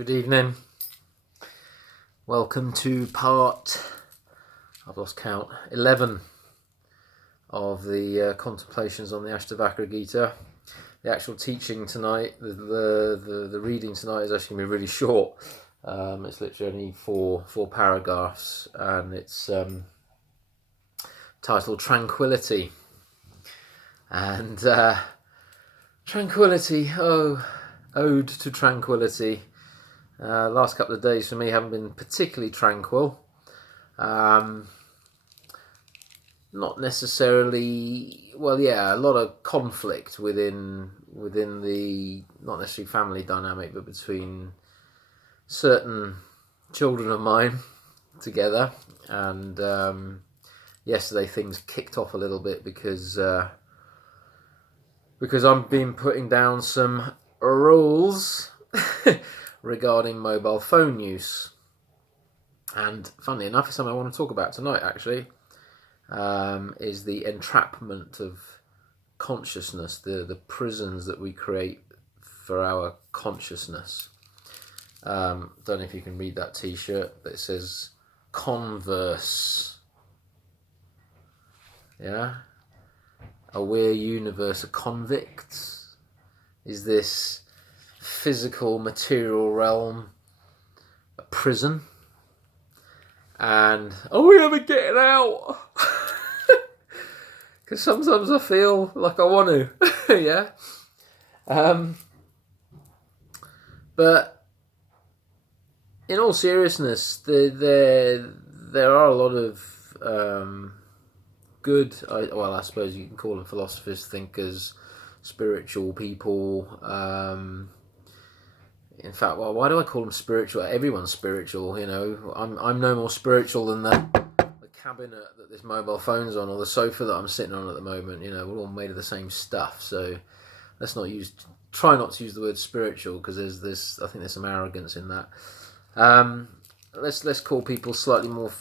Good evening. Welcome to part, I've lost count, 11 of the Contemplations on the Ashtavakra Gita. The actual teaching tonight, the reading tonight is actually going to be really short. It's literally only four paragraphs, and it's titled Tranquility. And tranquility, ode to tranquility. Last couple of days for me haven't been particularly tranquil. Not necessarily, a lot of conflict within the, not necessarily family dynamic, but between certain children of mine together. And yesterday things kicked off a little bit because I've been putting down some rules regarding mobile phone use. And funnily enough, it's something I want to talk about tonight, actually, is the entrapment of consciousness, the prisons that we create for our consciousness. Don't know if you can read that t-shirt, but it says Converse. Yeah? Aware universe of convicts? Is this physical, material realm a prison? And are we ever getting out? Because sometimes I feel like I want to. Yeah. But in all seriousness, there are a lot of good, I suppose you can call them philosophers, thinkers, spiritual people. In fact, why do I call them spiritual? Everyone's spiritual, you know. I'm no more spiritual than the cabinet that this mobile phone's on, or the sofa that I'm sitting on at the moment. You know, we're all made of the same stuff. So try not to use the word spiritual, because I think there's some arrogance in that. Let's call people slightly more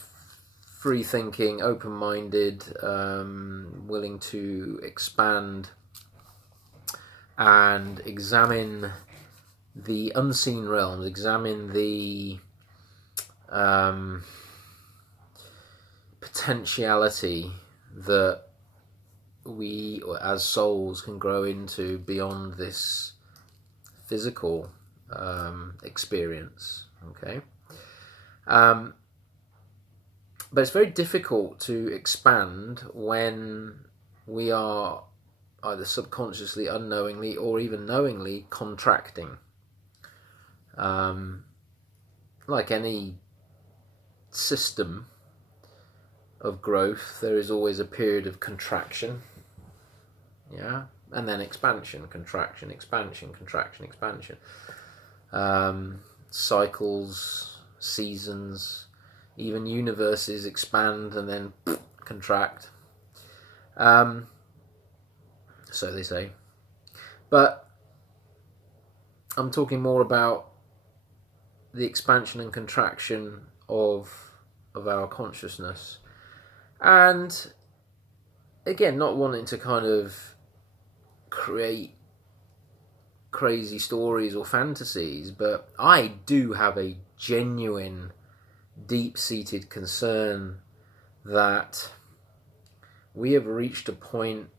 free thinking, open minded, willing to expand and examine the unseen realms, examine the potentiality that we as souls can grow into beyond this physical experience. Okay, but it's very difficult to expand when we are either subconsciously, unknowingly, or even knowingly contracting. Like any system of growth, there is always a period of contraction, yeah, and then expansion, contraction, expansion, contraction, expansion. Cycles, seasons, even universes expand and then contract. So they say. But I'm talking more about the expansion and contraction of our consciousness. And again, not wanting to kind of create crazy stories or fantasies, but I do have a genuine, deep-seated concern that we have reached a point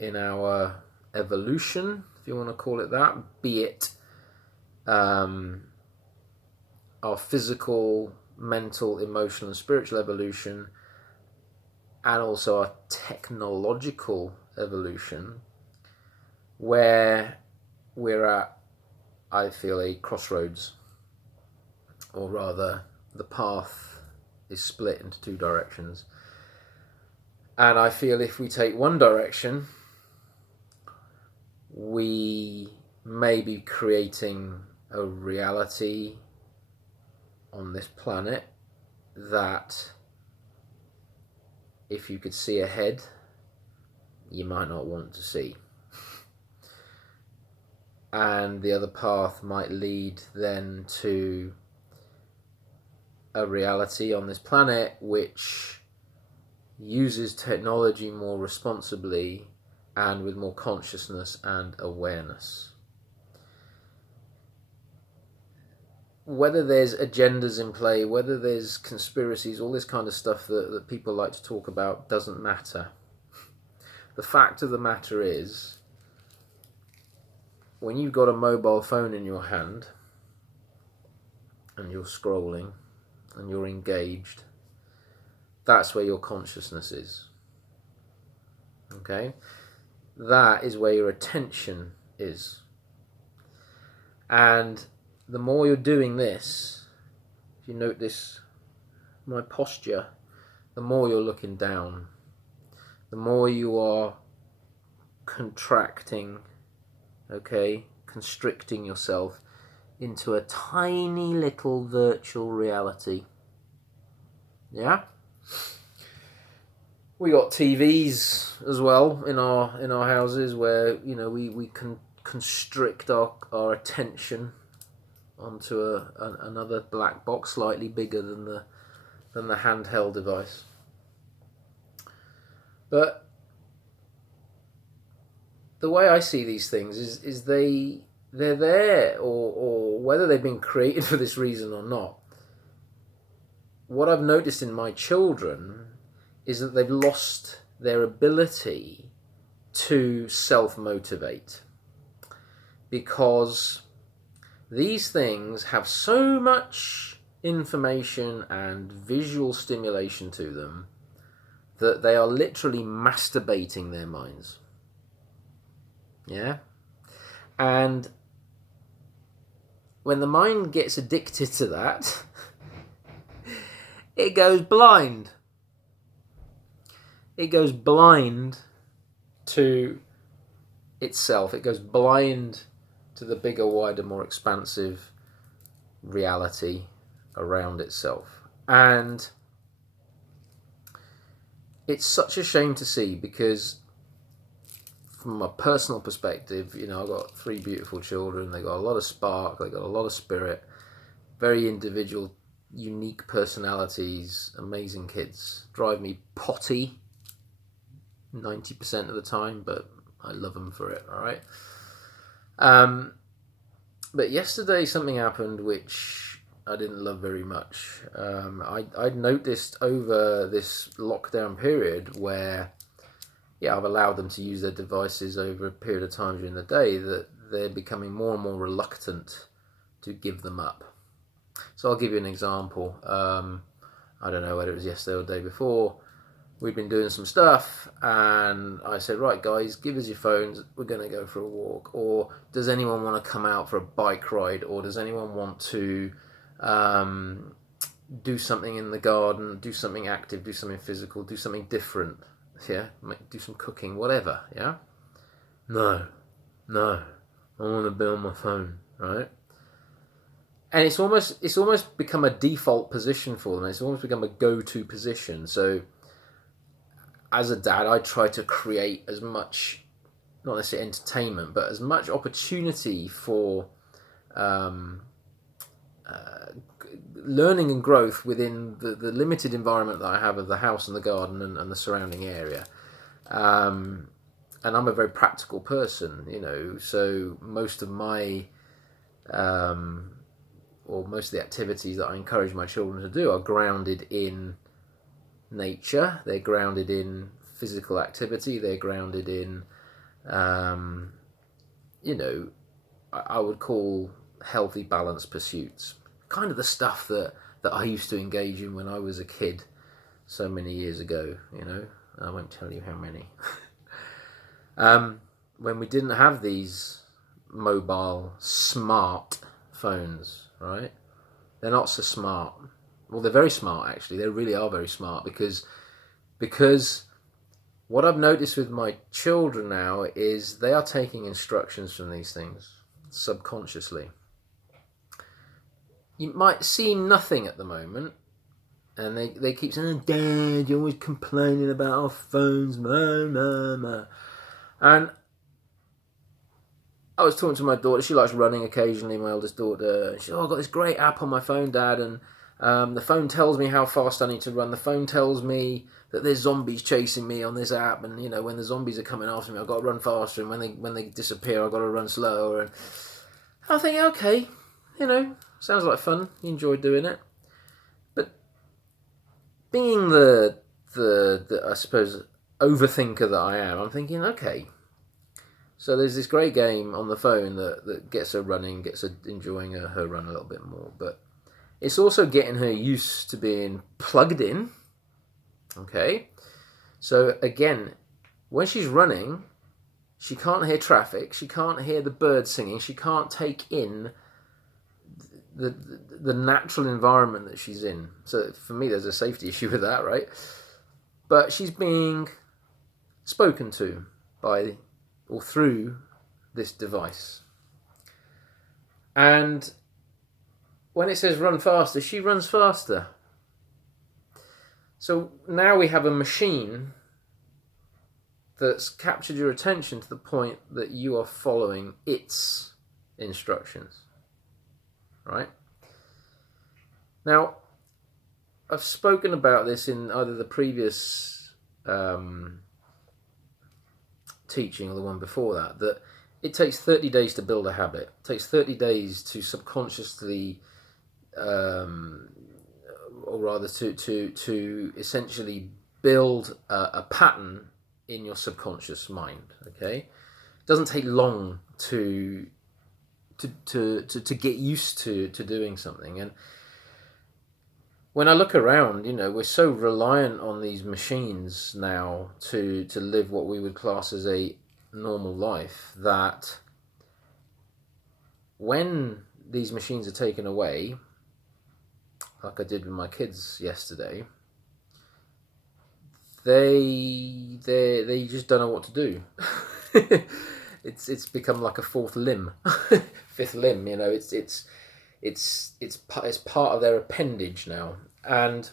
in our evolution, if you want to call it that, be it our physical, mental, emotional, and spiritual evolution, and also our technological evolution, where we're at, I feel, a crossroads, or rather, the path is split into two directions. And I feel if we take one direction, we may be creating a reality on this planet that, if you could see ahead, you might not want to see. And the other path might lead then to a reality on this planet which uses technology more responsibly and with more consciousness and awareness. whether there's agendas in play, whether there's conspiracies, all this kind of stuff that people like to talk about doesn't matter. The fact of the matter is, when you've got a mobile phone in your hand and you're scrolling and you're engaged, that's where your consciousness is. Okay? That is where your attention is. And the more you're doing this, if you notice my posture, the more you're looking down, the more you are contracting, okay, constricting yourself into a tiny little virtual reality. Yeah? We got TVs as well in our houses where, you know, we can constrict our attention onto another black box slightly bigger than the handheld device. But the way I see these things is they're there, or whether they've been created for this reason or not. What I've noticed in my children is that they've lost their ability to self-motivate, because these things have so much information and visual stimulation to them that they are literally masturbating their minds. Yeah? And when the mind gets addicted to that, it goes blind. It goes blind to itself. It goes blind to the bigger, wider, more expansive reality around itself. And it's such a shame to see, because from a personal perspective, you know, I've got 3 beautiful children. They got a lot of spark. They got a lot of spirit. Very individual, unique personalities. Amazing kids. Drive me potty 90% of the time, but I love them for it. All right. But yesterday something happened which I didn't love very much. I'd noticed over this lockdown period where, yeah, I've allowed them to use their devices over a period of time during the day, that they're becoming more and more reluctant to give them up. So I'll give you an example. I don't know whether it was yesterday or the day before. We'd been doing some stuff, and I said, right, guys, give us your phones. We're going to go for a walk. Or does anyone want to come out for a bike ride? Or does anyone want to do something in the garden, do something active, do something physical, do something different? Yeah, do some cooking, whatever. Yeah. No, I want to be on my phone, right? And it's almost become a default position for them. It's almost become a go-to position. So, as a dad, I try to create as much, not necessarily entertainment, but as much opportunity for learning and growth within the limited environment that I have of the house and the garden and the surrounding area. And I'm a very practical person, you know, so most of my, or most of the activities that I encourage my children to do are grounded in nature. They're grounded in physical activity. They're grounded in, you know, I would call healthy, balanced pursuits. Kind of the stuff that I used to engage in when I was a kid so many years ago, you know. I won't tell you how many. When we didn't have these mobile smart phones, right? They're not so smart. Well, they're very smart, actually. They really are very smart, because what I've noticed with my children now is they are taking instructions from these things subconsciously. You might see nothing at the moment, and they keep saying, oh, Dad, you're always complaining about our phones, And I was talking to my daughter. She likes running occasionally, my eldest daughter. She said, oh, I've got this great app on my phone, Dad, and the phone tells me how fast I need to run. The phone tells me that there's zombies chasing me on this app, and, you know, when the zombies are coming after me, I've got to run faster, and when they disappear, I've got to run slower. And I think, okay, you know, Sounds like fun. You enjoy doing it. But being the I suppose overthinker that I am, I'm thinking, okay, so there's this great game on the phone that gets her running, gets her enjoying her run a little bit more, but it's also getting her used to being plugged in. Okay, so again, when she's running, she can't hear traffic, she can't hear the birds singing, she can't take in the natural environment that she's in. So for me, there's a safety issue with that, right? But she's being spoken to by or through this device. And when it says run faster, she runs faster. So now we have a machine that's captured your attention to the point that you are following its instructions. Right? Now, I've spoken about this in either the previous teaching or the one before that it takes 30 days to build a habit. It takes 30 days to subconsciously, or rather to essentially build a pattern in your subconscious mind. Okay, it doesn't take long to get used to doing something. And when I look around, we're so reliant on these machines now to live what we would class as a normal life, that when these machines are taken away, like I did with my kids yesterday, they just don't know what to do. It's become like a fourth limb, fifth limb. It's part of their appendage now, and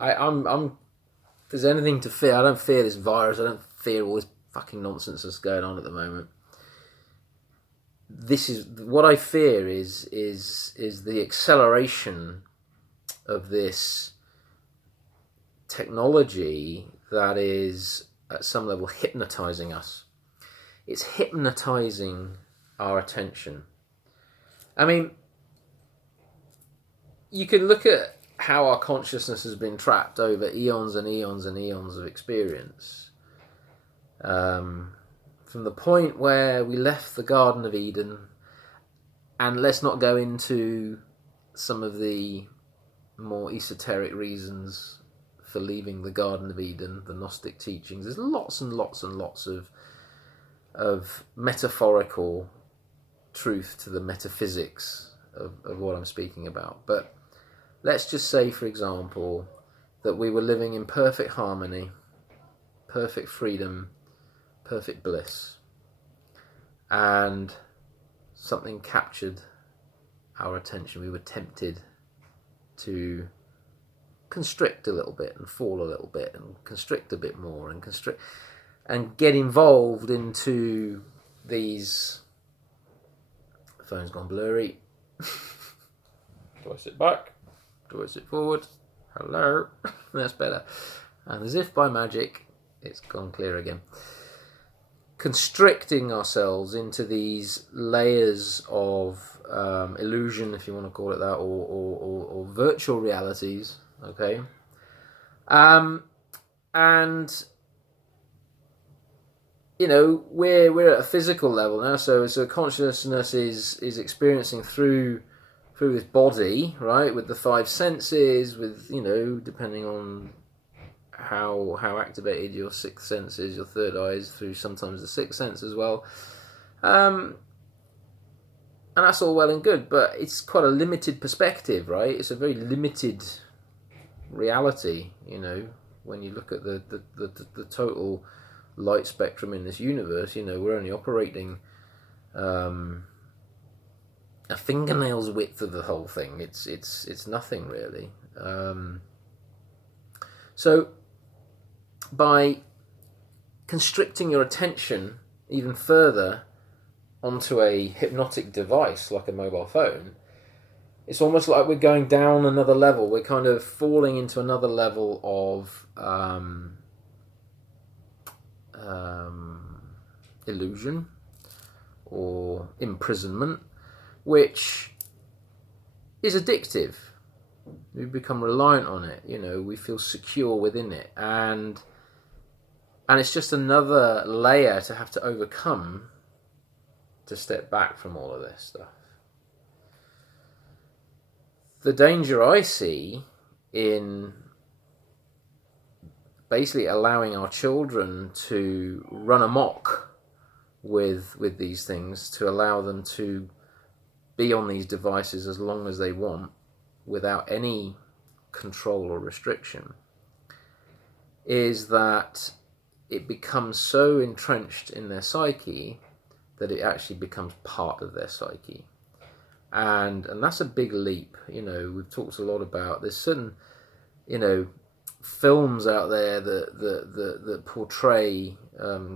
I'm if there's anything to fear, I don't fear this virus. I don't fear all this fucking nonsense that's going on at the moment. This is what I fear is the acceleration of this technology that is at some level hypnotizing us. It's hypnotizing our attention. I mean, you can look at how our consciousness has been trapped over eons and eons and eons of experience. From the point where we left the Garden of Eden, and let's not go into some of the more esoteric reasons for leaving the Garden of Eden, the Gnostic teachings. There's lots and lots and lots of metaphorical truth to the metaphysics of what I'm speaking about. But let's just say, for example, that we were living in perfect harmony, perfect freedom, perfect bliss, and something captured our attention. We were tempted to constrict a little bit and fall a little bit and constrict a bit more and constrict and get involved into these. The phone's gone blurry. Do I sit back? Do I sit forward? Hello? That's better. And as if by magic, it's gone clear again. Constricting ourselves into these layers of illusion, if you want to call it that, or virtual realities, okay? And we're at a physical level now, so consciousness is experiencing through this body, right, with the five senses, with depending on how activated your sixth sense is, your third eye is, through sometimes the sixth sense as well, and that's all well and good, but it's quite a limited perspective, right? It's a very limited reality, when you look at the total light spectrum in this universe. We're only operating a fingernail's width of the whole thing. It's nothing really. So by constricting your attention even further onto a hypnotic device like a mobile phone, it's almost like we're going down another level. We're kind of falling into another level of illusion or imprisonment. which is addictive. We become reliant on it. We feel secure within it, and it's just another layer to have to overcome to step back from all of this stuff. The danger I see in basically allowing our children to run amok with these things, to allow them to be on these devices as long as they want without any control or restriction, is that it becomes so entrenched in their psyche that it actually becomes part of their psyche. And that's a big leap. We've talked a lot about, there's certain, films out there that portray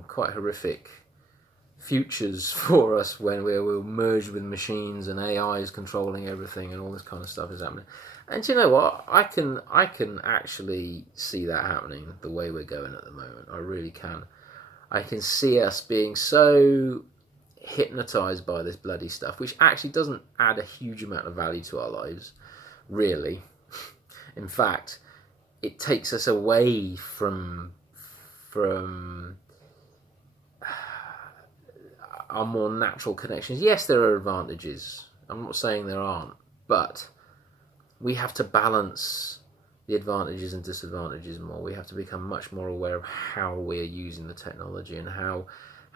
quite horrific futures for us when we're merged with machines and AI is controlling everything and all this kind of stuff is happening. And you know what? I can actually see that happening the way we're going at the moment. I really can. I can see us being so hypnotized by this bloody stuff, which actually doesn't add a huge amount of value to our lives, really. In fact, it takes us away from our more natural connections. Yes, there are advantages. I'm not saying there aren't, but we have to balance the advantages and disadvantages more. We have to become much more aware of how we're using the technology and how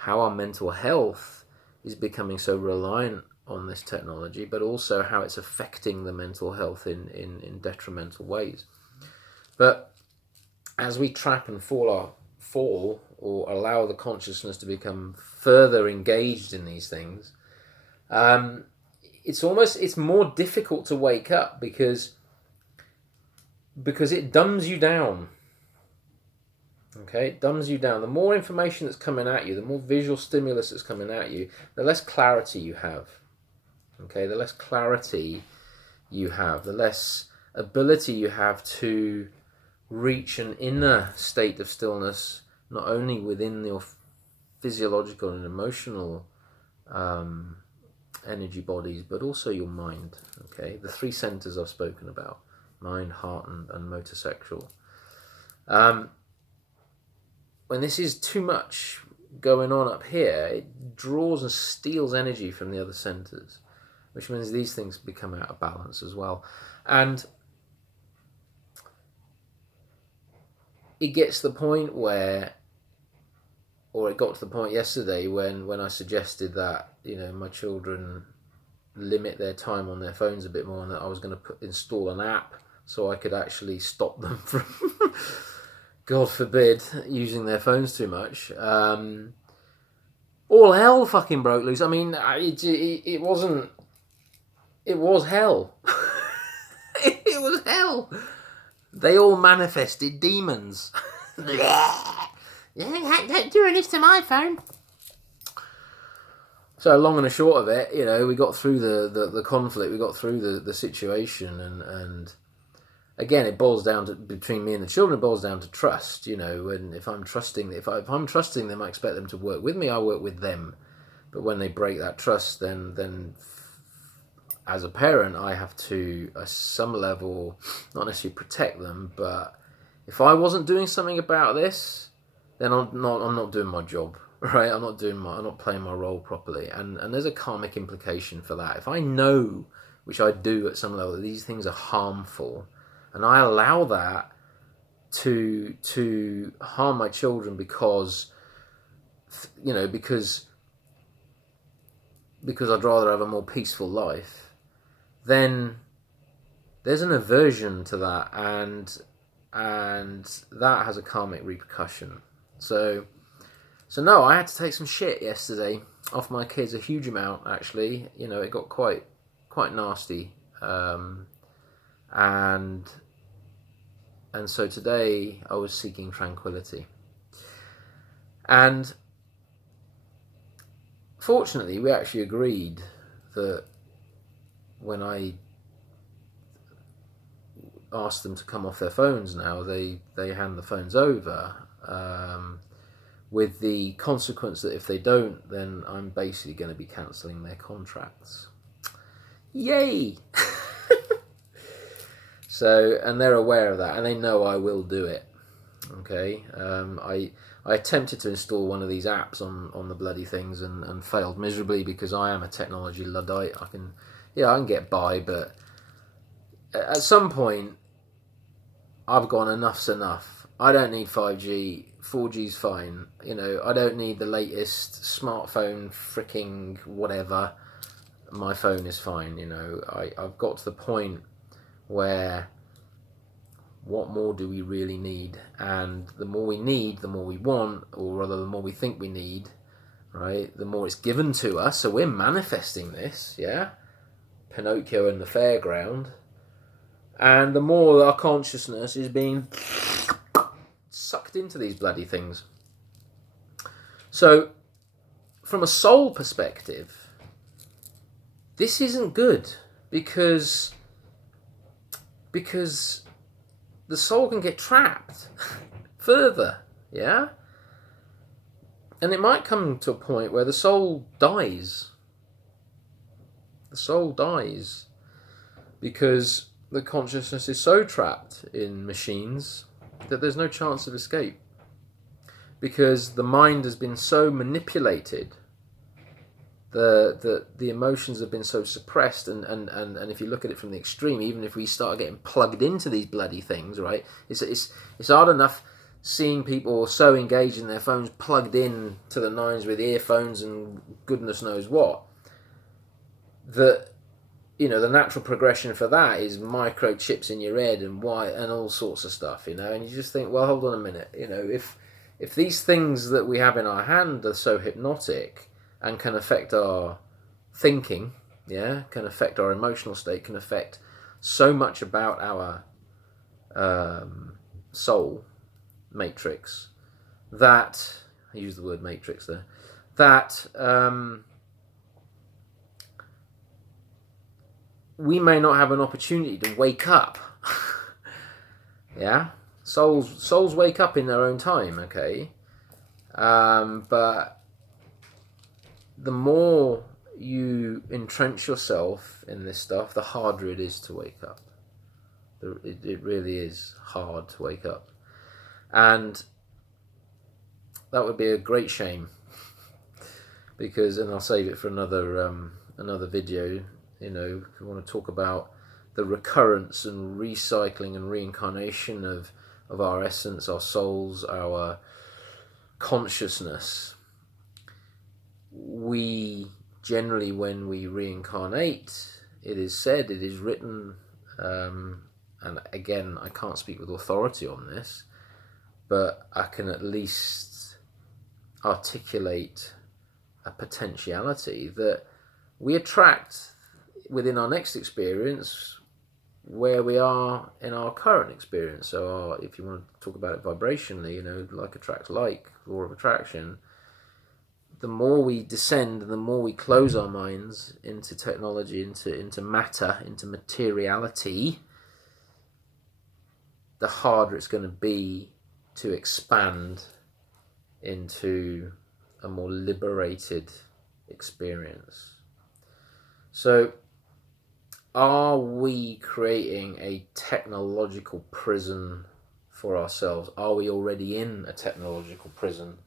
our mental health is becoming so reliant on this technology, but also how it's affecting the mental health in detrimental ways. But as we trap and fall or allow the consciousness to become further engaged in these things, it's more difficult to wake up because it dumbs you down. Okay, it dumbs you down. The more information that's coming at you, the more visual stimulus that's coming at you, the less clarity you have. Okay, the less clarity you have, the less ability you have to reach an inner state of stillness, not only within your physiological and emotional energy bodies, but also your mind. Okay, the three centers I've spoken about: mind, heart, and motor sexual. When this is too much going on up here, it draws and steals energy from the other centers, which means these things become out of balance as well. And it gets to the point where, or it got to the point yesterday when I suggested that my children limit their time on their phones a bit more, and that I was going to install an app so I could actually stop them from, God forbid, using their phones too much. All hell fucking broke loose. I mean, it wasn't. It was hell. It was hell. They all manifested demons. Don't do this to my phone. So long and the short of it, we got through the conflict, we got through the situation, and again, it boils down to, between me and the children, it boils down to trust, and if I'm trusting them, I expect them to work with me, I work with them. But when they break that trust, then as a parent, I have to, at some level, not necessarily protect them, but if I wasn't doing something about this, then I'm not doing my job, right? I'm not playing my role properly, and there's a karmic implication for that. If I know, which I do at some level, that these things are harmful, and I allow that to harm my children because I'd rather have a more peaceful life, then there's an aversion to that, and that has a karmic repercussion. So no, I had to take some shit yesterday off my kids, a huge amount actually. It got quite nasty, and so today I was seeking tranquility, and fortunately we actually agreed that when I asked them to come off their phones now, they hand the phones over, with the consequence that if they don't, then I'm basically going to be cancelling their contracts. Yay! So, and they're aware of that, and they know I will do it. Okay, I attempted to install one of these apps on the bloody things and failed miserably because I am a technology Luddite. I can get by, but at some point I've gone enough's enough. I don't need 5G. 4G's fine. I don't need the latest smartphone freaking whatever. My phone is fine. I've got to the point where what more do we really need? And the more we need, the more we want, or rather the more we think we need, right? The more it's given to us. So we're manifesting this, yeah? Pinocchio in the fairground. And the more our consciousness is being sucked into these bloody things. So, from a soul perspective, this isn't good because the soul can get trapped further, yeah? And it might come to a point where the soul dies. The soul dies because the consciousness is so trapped in machines that there's no chance of escape. Because the mind has been so manipulated, the emotions have been so suppressed, and if you look at it from the extreme, even if we start getting plugged into these bloody things, right, it's hard enough seeing people so engaged in their phones, plugged in to the nines with earphones and goodness knows what, that the natural progression for that is microchips in your head and all sorts of stuff, and you just think, well, hold on a minute, if these things that we have in our hand are so hypnotic and can affect our thinking, yeah, can affect our emotional state, can affect so much about our soul matrix, that, I use the word matrix there, that we may not have an opportunity to wake up. Yeah? Souls wake up in their own time, okay? But the more you entrench yourself in this stuff, the harder it is to wake up. It really is hard to wake up. And that would be a great shame. Because, and I'll save it for another video, if you want to talk about the recurrence and recycling and reincarnation of our essence, our souls, our consciousness. We generally, when we reincarnate, it is said, it is written, and again, I can't speak with authority on this, but I can at least articulate a potentiality that we attract within our next experience where we are in our current experience. So if you want to talk about it vibrationally, like attracts like, law of attraction, the more we descend, the more we close our minds into technology, into matter, into materiality, the harder it's going to be to expand into a more liberated experience. So, are we creating a technological prison for ourselves? Are we already in a technological prison?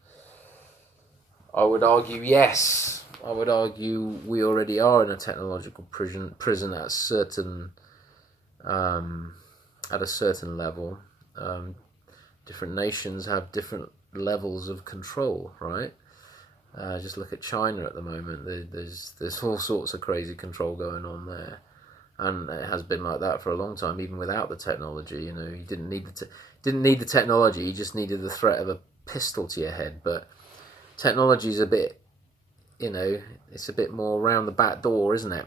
I would argue yes. I would argue we already are in a technological prison at a certain level. Different nations have different levels of control, right? Just look at China at the moment. There's all sorts of crazy control going on there, and it has been like that for a long time, even without the technology. You didn't need the technology. You just needed the threat of a pistol to your head. But technology is a bit, it's a bit more around the back door, isn't it?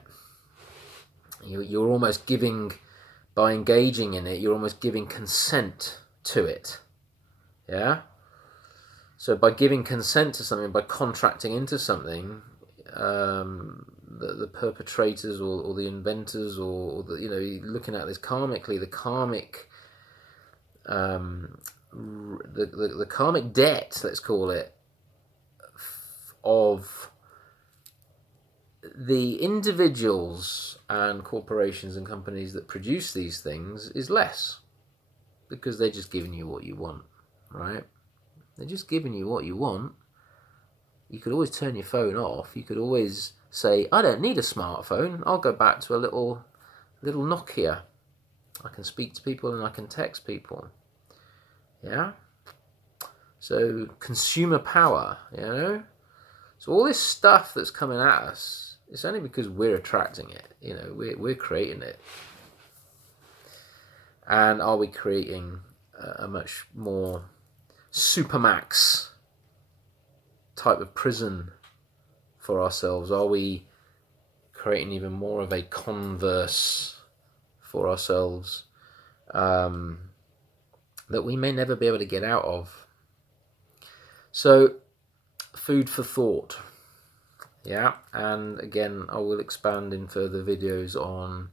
You're almost giving, by engaging in it, you're almost giving consent to it. Yeah? So by giving consent to something, by contracting into something, the perpetrators or the inventors or the, looking at this karmically, the karmic, the karmic debt, let's call it, of the individuals and corporations and companies that produce these things is less, because they're just giving you what you want, right? They're just giving you what you want. You could always turn your phone off. You could always say, I don't need a smartphone. I'll go back to a little Nokia. I can speak to people and I can text people. Yeah? So consumer power, you know? So all this stuff that's coming at us, it's only because we're attracting it. You know, we're creating it. And are we creating a much more supermax type of prison for ourselves? Are we creating even more of a converse for ourselves that we may never be able to get out of? So, food for thought. Yeah, and again, I will expand in further videos on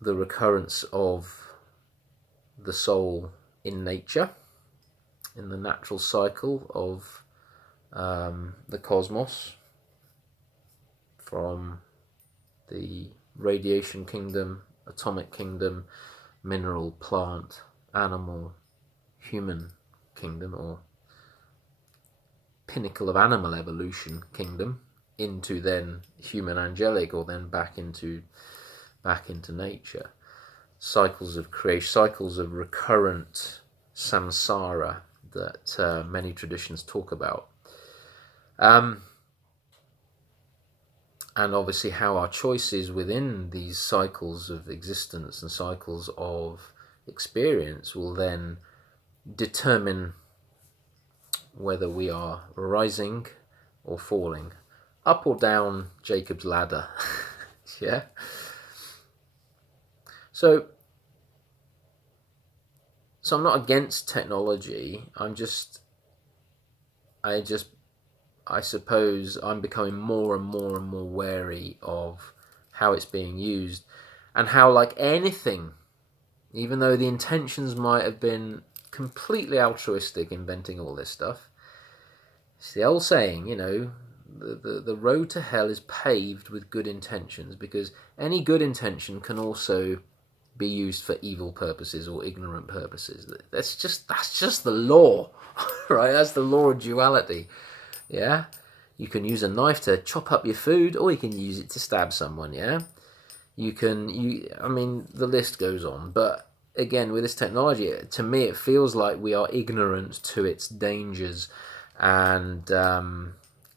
the recurrence of the soul in nature, in the natural cycle of the cosmos, from the radiation kingdom, atomic kingdom, mineral, plant, animal, human kingdom, or pinnacle of animal evolution kingdom, into then human angelic, or then back into nature. Cycles of creation, cycles of recurrent samsara that many traditions talk about. And obviously how our choices within these cycles of existence and cycles of experience will then determine whether we are rising or falling, up or down Jacob's ladder. Yeah. So I'm not against technology. I suppose I'm becoming more and more and more wary of how it's being used, and how, like anything, even though the intentions might have been completely altruistic inventing all this stuff, it's the old saying, you know, the road to hell is paved with good intentions, because any good intention can also be used for evil purposes or ignorant purposes. That's just the law, right? That's the law of duality. Yeah, you can use a knife to chop up your food, or you can use it to stab someone. Yeah, I mean, the list goes on. But again, with this technology, to me, it feels like we are ignorant to its dangers, and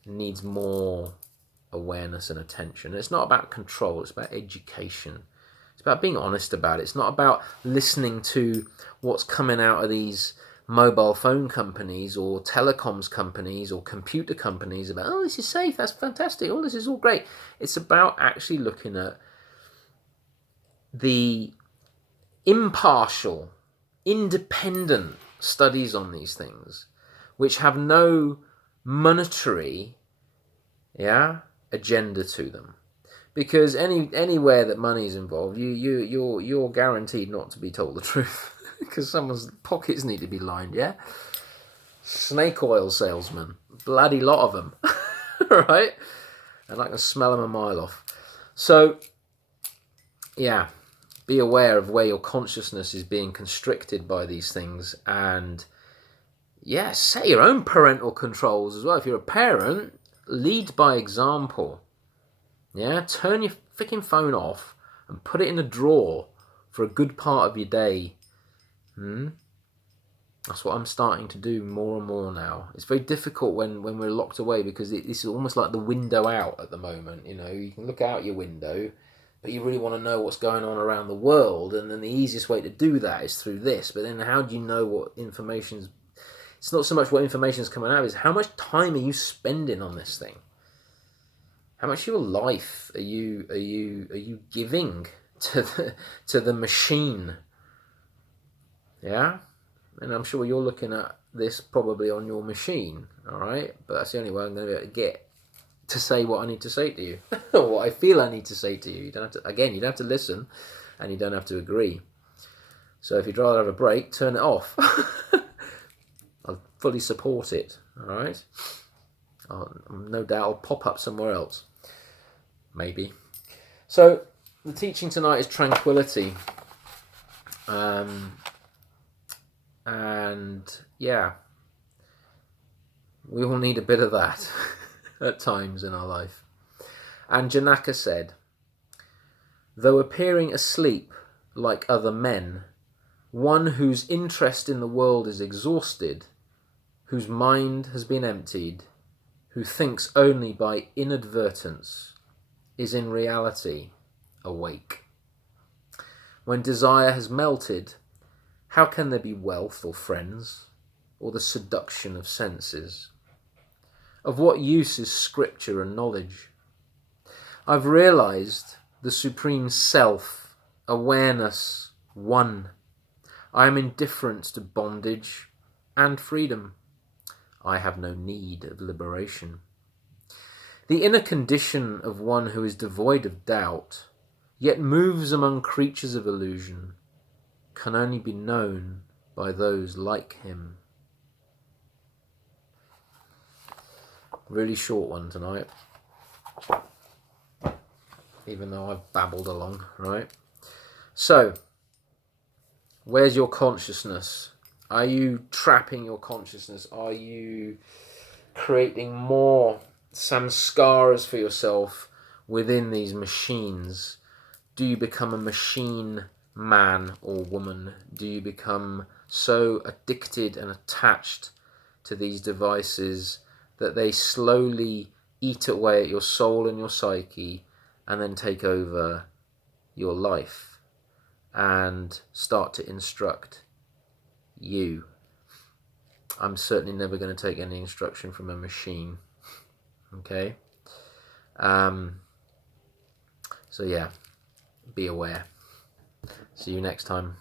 needs more awareness and attention. It's not about control; it's about education. It's about being honest about it. It's not about listening to what's coming out of these mobile phone companies or telecoms companies or computer companies about, oh, this is safe, that's fantastic, oh, this is all great. It's about actually looking at the impartial, independent studies on these things, which have no monetary agenda to them. Because anywhere that money is involved, you're guaranteed not to be told the truth, because someone's pockets need to be lined. Yeah, snake oil salesmen, bloody lot of them, right? And I can smell them a mile off. So, yeah, be aware of where your consciousness is being constricted by these things, and yeah, set your own parental controls as well. If you're a parent, lead by example. Yeah, turn your freaking phone off and put it in a drawer for a good part of your day. That's what I'm starting to do more and more now. It's very difficult when we're locked away, because it's almost like the window out at the moment. You know, you can look out your window, but you really want to know what's going on around the world, and then the easiest way to do that is through this. But then how do you know what information's... It's not so much what information's coming out, it's how much time are you spending on this thing? How much of your life are you giving to the machine? Yeah, and I'm sure you're looking at this probably on your machine. All right, but that's the only way I'm going to be able to get to say what I need to say to you, or what I feel I need to say to you. You don't have to. Again, you don't have to listen, and you don't have to agree. So if you'd rather have a break, turn it off. I'll fully support it. All right. No doubt I'll pop up somewhere else. Maybe. So the teaching tonight is tranquility. And yeah, we all need a bit of that at times in our life. And Janaka said, though appearing asleep like other men, one whose interest in the world is exhausted, whose mind has been emptied, who thinks only by inadvertence, is in reality awake. When desire has melted, how can there be wealth or friends, or the seduction of senses? Of what use is scripture and knowledge? I've realized the supreme self, awareness, one. I am indifferent to bondage and freedom. I have no need of liberation. The inner condition of one who is devoid of doubt, yet moves among creatures of illusion, can only be known by those like him. Really short one tonight, even though I've babbled along, right? So, where's your consciousness? Are you trapping your consciousness? Are you creating more samskaras for yourself within these machines? Do you become a machine man or woman? Do you become so addicted and attached to these devices that they slowly eat away at your soul and your psyche and then take over your life and start to instruct you? I'm certainly never going to take any instruction from a machine. Okay? So yeah, be aware. See you next time.